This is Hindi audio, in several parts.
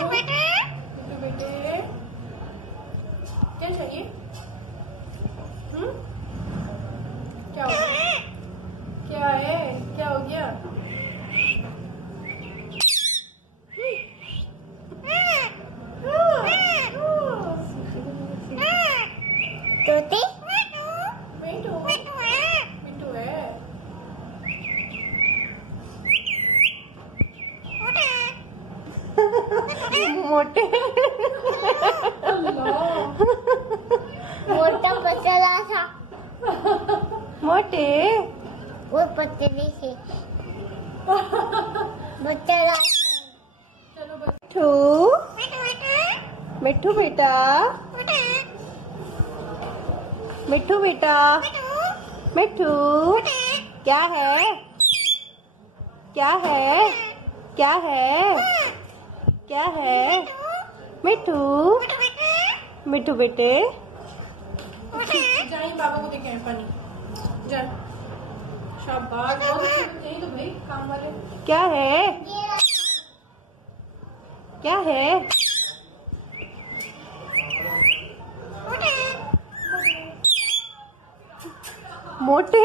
बेटे क्या चाहिए? क्या हो गया? क्या है? क्या हो गया? तोते मिंटू मिंटू है। मोटे मोटा पतला था। मोटे वो पतली थी पतला। चलो मिट्ठू बेटा मिट्ठू बेटा मिट्ठू क्या है? क्या है? क्या है? क्या है? मिट्ठू मिट्ठू बेटे जाइए पापा को देखे पानी जा। शाबाश यही तो भाई काम वाले। क्या है? क्या है? मोटे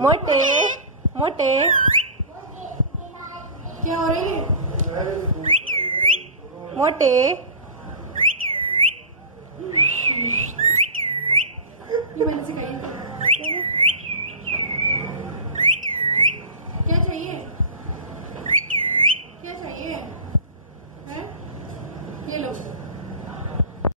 मोटे मोटे क्या हो रही है? मोटे ये मैंने सिखाई।